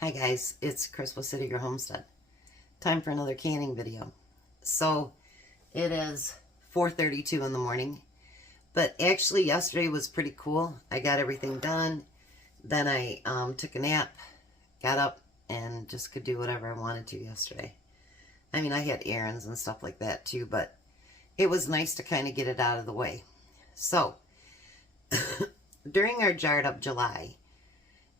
Hi guys, it's Chris with City Your Homestead. Time for another canning video. So it is 4:32 in the morning, but actually yesterday was pretty cool. I got everything done. Then I took a nap, got up, and just could do whatever I wanted to yesterday. I mean, I had errands and stuff like that too, but it was nice to kind of get it out of the way. So during our Jarred Up July,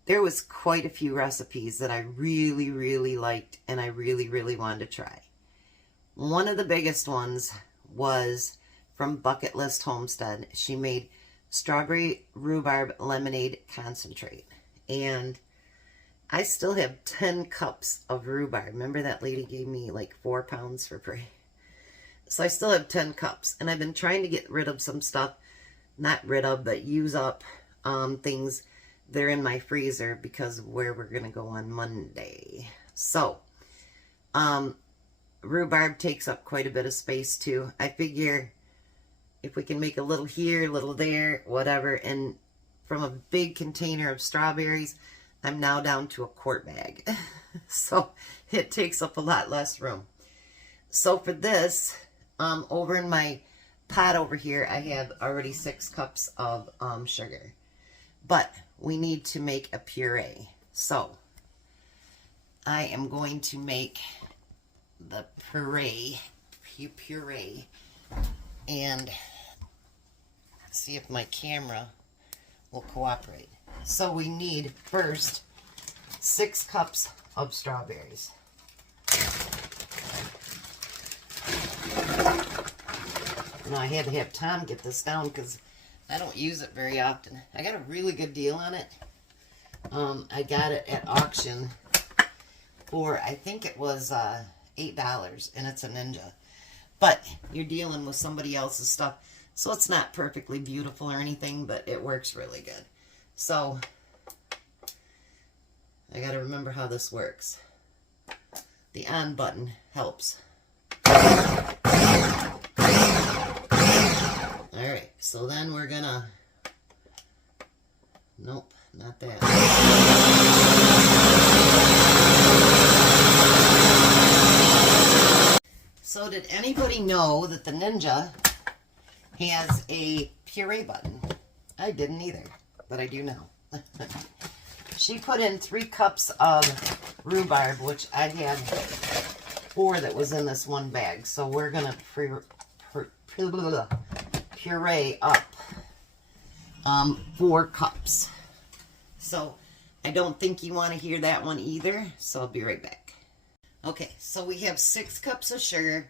there was quite a few recipes that I really liked and I really wanted to try. One of the biggest ones was from Bucket List Homestead. She made strawberry rhubarb lemonade concentrate. And I still have 10 cups of rhubarb. Remember that lady gave me like 4 pounds for free? So I still have 10 cups. And I've been trying to get rid of some stuff. Not rid of, but use up things. They're in my freezer because of where we're going to go on Monday. So, rhubarb takes up quite a bit of space too. I figure if we can make a little here, a little there, whatever. And from a big container of strawberries, I'm now down to a quart bag. So, it takes up a lot less room. So for this, over in my pot over here, I have already 6 cups of sugar. But we need to make a puree. So I am going to make the puree and see if my camera will cooperate. So we need first 6 cups of strawberries. Now I had to have Tom get this down because I don't use it very often. I got a really good deal on it. I got it at auction for, I think it was $8, and it's a Ninja. But you're dealing with somebody else's stuff, so it's not perfectly beautiful or anything, but it works really good. So, I got to remember how this works. The on button helps. Alright, so then we're gonna, nope, not that. So did anybody know that the Ninja has a puree button? I didn't either, but I do now. She put in 3 cups of rhubarb, which I had 4 that was in this one bag. So we're gonna puree up 4 cups. So I don't think you want to hear that one either, so I'll be right back. Okay, so we have 6 cups of sugar.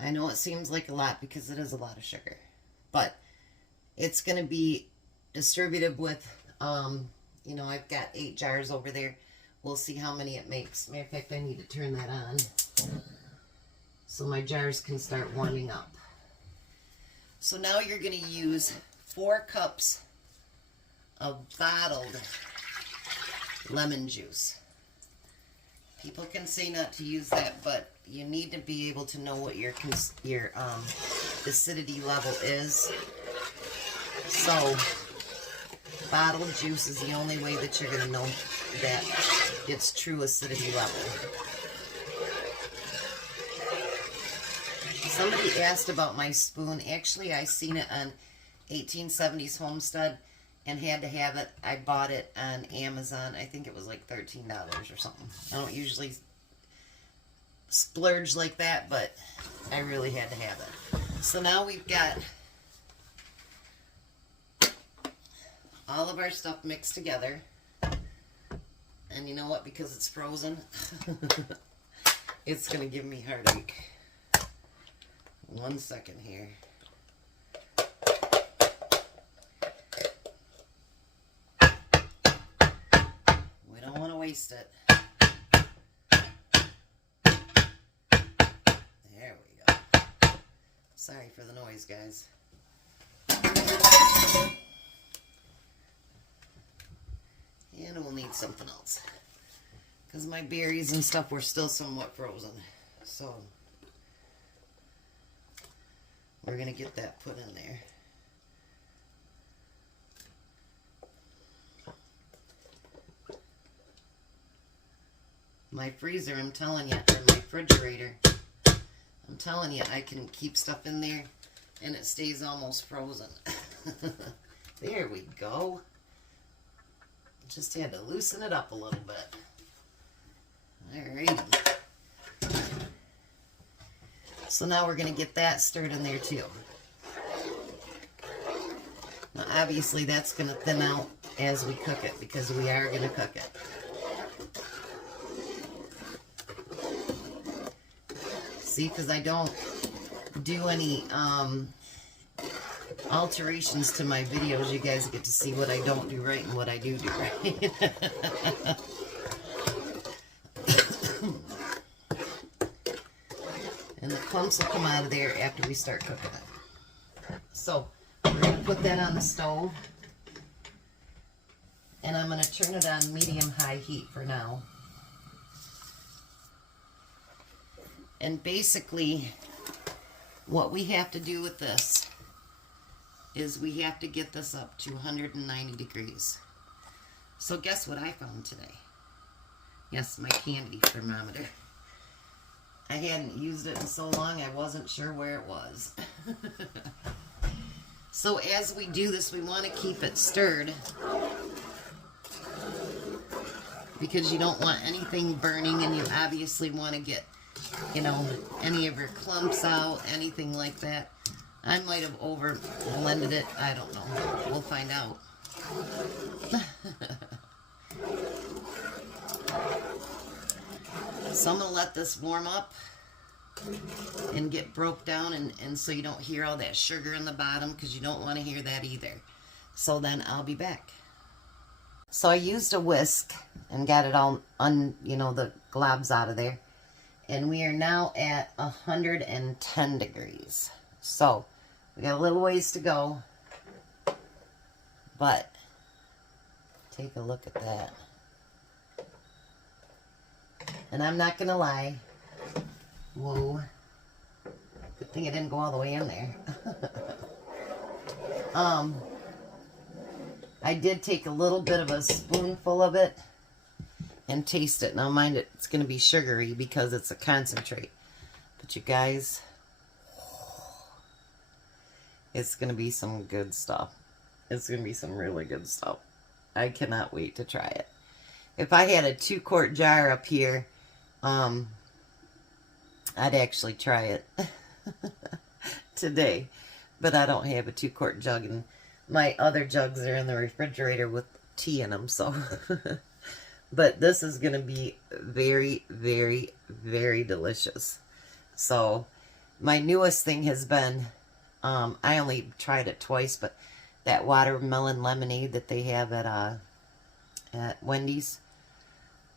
I know it seems like a lot because it is a lot of sugar, but it's going to be distributed with, you know, I've got 8 jars over there. We'll see how many it makes. Matter of fact, I need to turn that on so my jars can start warming up. So now you're going to use 4 cups of bottled lemon juice. People can say not to use that, but you need to be able to know what your acidity level is. So bottled juice is the only way that you're going to know that its true acidity level. Somebody asked about my spoon. Actually, I seen it on 1870s Homestead and had to have it. I bought it on Amazon. I think it was like $13 or something. I don't usually splurge like that, but I really had to have it. So now we've got all of our stuff mixed together. And you know what? Because it's frozen, it's going to give me heartache. 1 second here. We don't want to waste it. There we go. Sorry for the noise, guys. And we'll need something else, because my berries and stuff were still somewhat frozen. So we're going to get that put in there. My freezer, I'm telling you, or my refrigerator, I'm telling you, I can keep stuff in there and it stays almost frozen. There we go. Just had to loosen it up a little bit. Alrighty. So now we're going to get that stirred in there too. Now obviously that's going to thin out as we cook it because we are going to cook it. See, because I don't do any alterations to my videos, you guys get to see what I don't do right and what I do right. And the clumps will come out of there after we start cooking it. So we're going to put that on the stove. And I'm going to turn it on medium-high heat for now. And basically, what we have to do with this is we have to get this up to 190 degrees. So guess what I found today? Yes, my candy thermometer. I hadn't used it in so long, I wasn't sure where it was. So as we do this, we want to keep it stirred because you don't want anything burning, and you obviously want to get, you know, any of your clumps out, anything like that. I might have over blended it. I don't know. We'll find out. So I'm going to let this warm up and get broke down, and so you don't hear all that sugar in the bottom, because you don't want to hear that either. So then I'll be back. So I used a whisk and got it all, you know, the globs out of there. And we are now at 110 degrees. So we got a little ways to go. But take a look at that. And I'm not going to lie. Whoa. Good thing it didn't go all the way in there. I did take a little bit of a spoonful of it and taste it. Now mind it, it's going to be sugary because it's a concentrate. But you guys, it's going to be some good stuff. It's going to be some really good stuff. I cannot wait to try it. If I had a 2-quart jar up here, I'd actually try it today. But I don't have a 2-quart jug, and my other jugs are in the refrigerator with tea in them, so... But this is going to be very, very, very delicious. So, my newest thing has been, I only tried it twice, but that watermelon lemonade that they have at Wendy's.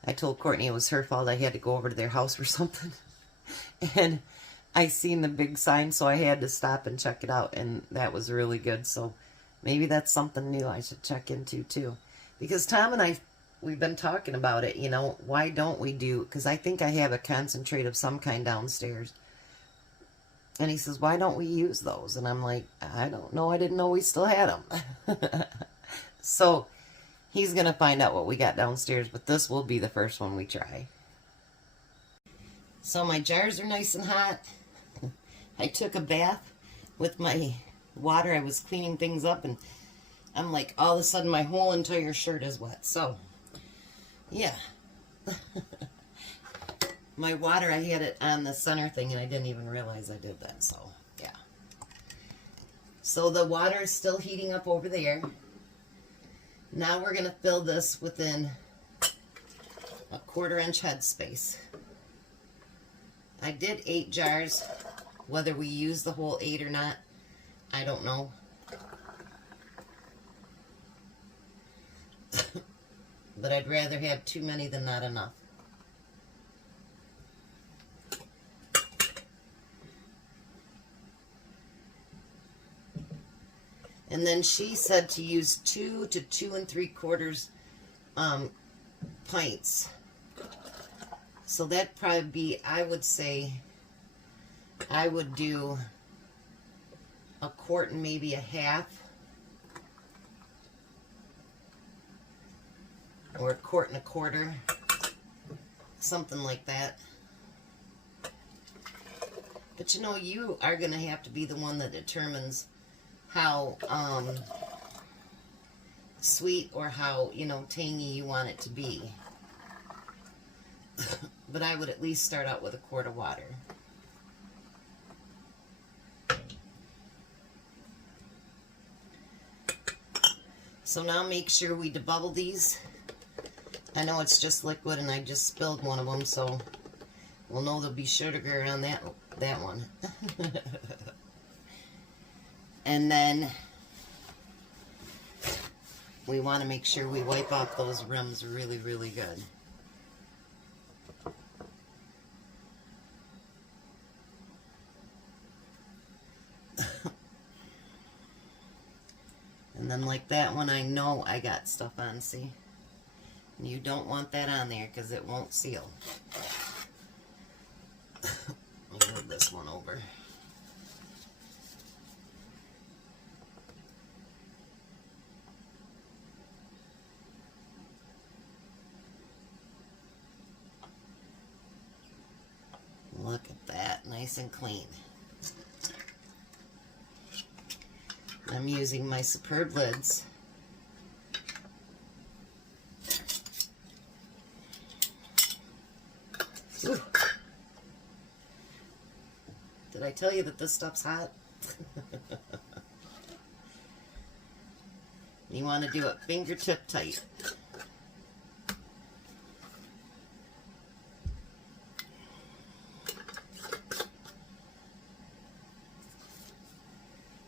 I told Courtney it was her fault. I had to go over to their house or something. And I seen the big sign, so I had to stop and check it out. And that was really good. So, maybe that's something new I should check into, too. Because Tom and I... we've been talking about it, you know, why don't we do, because I think I have a concentrate of some kind downstairs. And he says, why don't we use those? And I'm like, I don't know, I didn't know we still had them. So, he's going to find out what we got downstairs, but this will be the first one we try. So my jars are nice and hot. I took a bath with my water. I was cleaning things up, and I'm like, all of a sudden my whole entire shirt is wet. So... yeah. My water, I had it on the center thing and I didn't even realize I did that, so yeah. So the water is still heating up over there. Now we're going to fill this within a 1/4-inch headspace. I did 8 jars. Whether we use the whole 8 or not, I don't know. But I'd rather have too many than not enough. And then she said to use 2 to 2 3/4 pints. So that'd probably be, I would say, I would do 1/4 and maybe 1/2. Or 1 1/4. something like that. But you know, you are going to have to be the one that determines how sweet or how, you know, tangy you want it to be. But I would at least start out with a quart of water. So now make sure we debubble these. I know it's just liquid and I just spilled one of them, so we'll know there'll be sugar on that one. And then we want to make sure we wipe off those rims really, really good. And then like that one, I know I got stuff on, see? And you don't want that on there because it won't seal. Let me move this one over. Look at that, nice and clean. I'm using my Superb lids. Ooh. Did I tell you that this stuff's hot? You want to do it fingertip tight.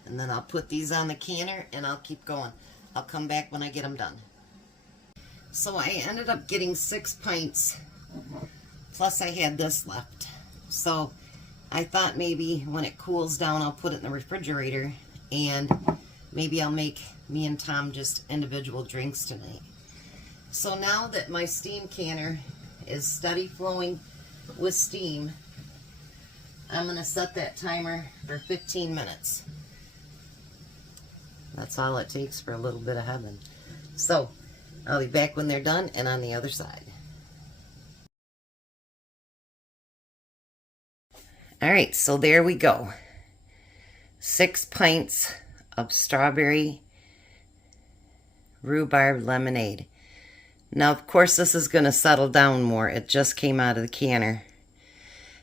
And then I'll put these on the canner and I'll keep going. I'll come back when I get them done. So I ended up getting 6 pints, plus I had this left. So I thought maybe when it cools down I'll put it in the refrigerator and maybe I'll make me and Tom just individual drinks tonight. So now that my steam canner is steady flowing with steam, I'm going to set that timer for 15 minutes. That's all it takes for a little bit of heaven. So I'll be back when they're done and on the other side. Alright, so there we go. 6 pints of strawberry rhubarb lemonade. Now, of course, this is going to settle down more. It just came out of the canner.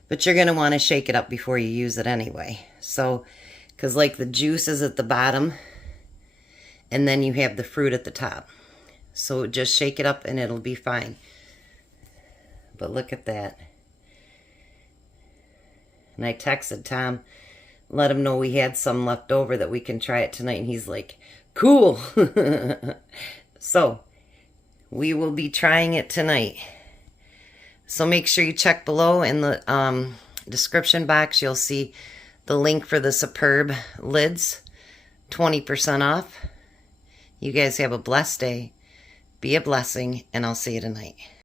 But you're going to want to shake it up before you use it anyway. So, because like the juice is at the bottom, and then you have the fruit at the top. So just shake it up and it'll be fine. But look at that. And I texted Tom, let him know we had some left over that we can try it tonight. And he's like, cool. So we will be trying it tonight. So make sure you check below in the description box. You'll see the link for the Superb lids, 20% off. You guys have a blessed day. Be a blessing, and I'll see you tonight.